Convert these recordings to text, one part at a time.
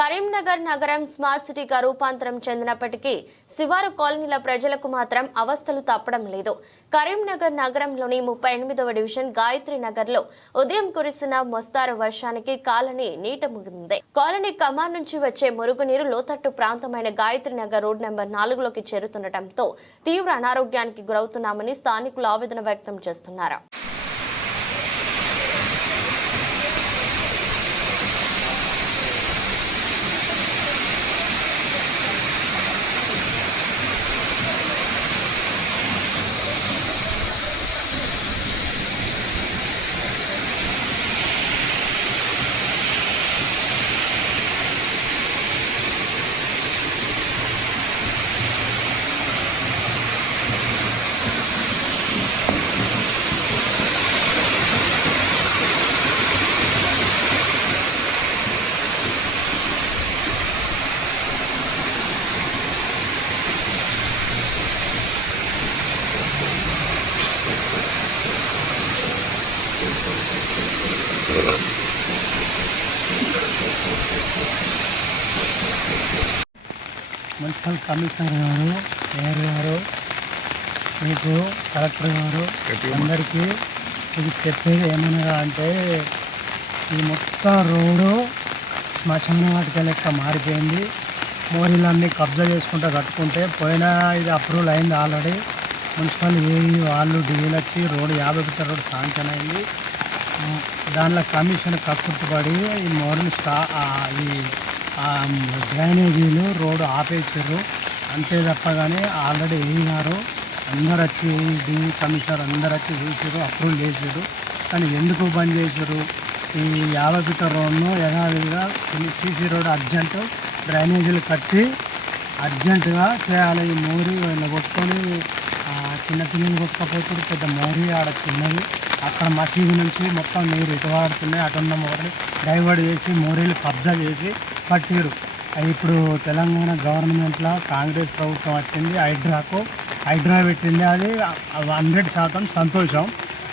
కరీంనగర్ నగరం స్మార్ట్ సిటీగా రూపాంతరం చెందినప్పటికీ శివారు కాలనీల ప్రజలకు మాత్రం అవస్థలు తప్పడం లేదు. కరీంనగర్ నగరంలోని 38వ డివిజన్ గాయత్రి నగర్లో ఉదయం కురిసిన మోస్తారు వర్షానికి కాలనీ నీట మునిగింది. కాలనీ కమాన్ నుంచి వచ్చే మురుగునీరు లోతట్టు ప్రాంతమైన గాయత్రి నగర్ రోడ్ నెంబర్ 4లోకి చేరుతుండటంతో తీవ్ర అనారోగ్యానికి గురవుతున్నామని స్థానికులు ఆవేదన వ్యక్తం చేస్తున్నారు. మున్సిపల్ కమిషనర్ గారు, మేయర్ గారు, మీకు కలెక్టర్ గారు అందరికీ ఇది చెప్పేది ఏమనగా అంటే ఈ మొత్తం రోడ్డు శ్మశాన వాటిక లెక్క మారిపోయింది. మోరీలన్నీ కబ్జా చేసుకుంటూ కట్టుకుంటే పోయిన ఇది అప్రూవల్ అయింది ఆల్రెడీ. మున్సిపల్ వాళ్ళు డీల్ వచ్చి రోడ్డు 50 ఫీట్ల రోడ్డు శాంక్షన్ అయింది. దానిలో కమిషన్ కక్కుర్తిపడి ఈ మోరీలు డ్రైనేజీలు రోడ్డు ఆపేసారు అంతే తప్ప. కానీ ఆల్రెడీ వేయినారు, అందరు వచ్చి డి కమిషనర్ అందరు వచ్చి చూసారు, అప్రూవల్ చేసారు. కానీ ఎందుకు బంద్ చేశారు? ఈ 50 ఫీట్ల రోడ్ను యథావిధిగా సీసీ రోడ్డు అర్జెంటు డ్రైనేజీలు కట్టి అర్జెంటుగా చేయాలి. ఈ మోరీ కొట్టుకొని చిన్నపిల్లలు కొట్టుకపోతుంది. పెద్ద మోరీ ఆడ చిన్నది, అక్కడ మసీదు నుంచి మొత్తం నీరు ఇటు వాడుతున్నాయి. అటున్న మోరీని డైవర్ట్ చేసి మోరీలు కబ్జా చేసి కట్టారు. ఇప్పుడు తెలంగాణ గవర్నమెంట్లో కాంగ్రెస్ ప్రభుత్వం వచ్చింది, హైడ్రా పెట్టింది. అది 100% సంతోషం.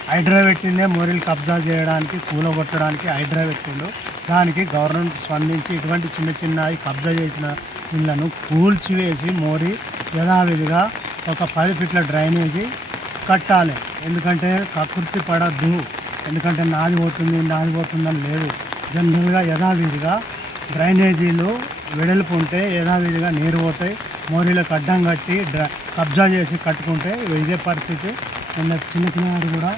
హైడ్రా పెట్టిందే మోరీలు కబ్జా చేయడానికి, కూలగొట్టడానికి హైడ్రా పెట్టిండు. దానికి గవర్నమెంట్ స్పందించి ఇటువంటి చిన్న చిన్న కబ్జా చేసిన ఇళ్లను కూల్చివేసి మోరీ యథావిధిగా ఒక 10 ఫీట్ల డ్రైనేజీ కట్టాలి. ఎందుకంటే కకృతి పడద్దు, ఎందుకంటే నాది పోతుందని లేదు. జనరల్గా యథావిధిగా డ్రైనేజీలు వెడల్పు ఉంటే యథావిధిగా నీరు పోతాయి. మోరీలకు అడ్డం కట్టి కబ్జా చేసి కట్టుకుంటే ఇదే పరిస్థితి. చిన్నవారు కూడా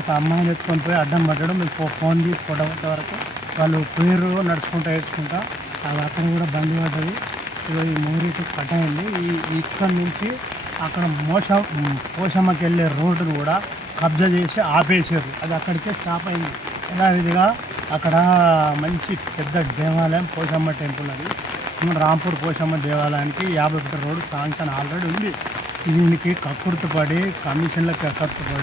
ఒక అమ్మాయిని ఎత్తుకొని పోయి అడ్డం పట్టడం, మేము ఫోన్ తీసి కొట్టబట్ట వరకు వాళ్ళు పేరు నడుచుకుంటూ ఏడ్చుకుంటా అది అక్కడ కూడా బండి పడ్డది. ఈ మోరీకి కట్టయింది. ఇక్కడ నుంచి అక్కడ పోషమ్మకి వెళ్ళే రోడ్డును కూడా కబ్జా చేసి ఆపేసారు. అది అక్కడికే స్టాప్ అయింది. యథావిధిగా అక్కడ మంచి పెద్ద దేవాలయం పోషమ్మ టెంపుల్, అది రాంపూర్ పోషమ్మ దేవాలయానికి 50 ఫీట్ల రోడ్డు శాంక్షన్ ఆల్రెడీ ఉంది. దీనికి కక్కుర్తిపడి కమిషన్లకు కక్కుర్తిపడి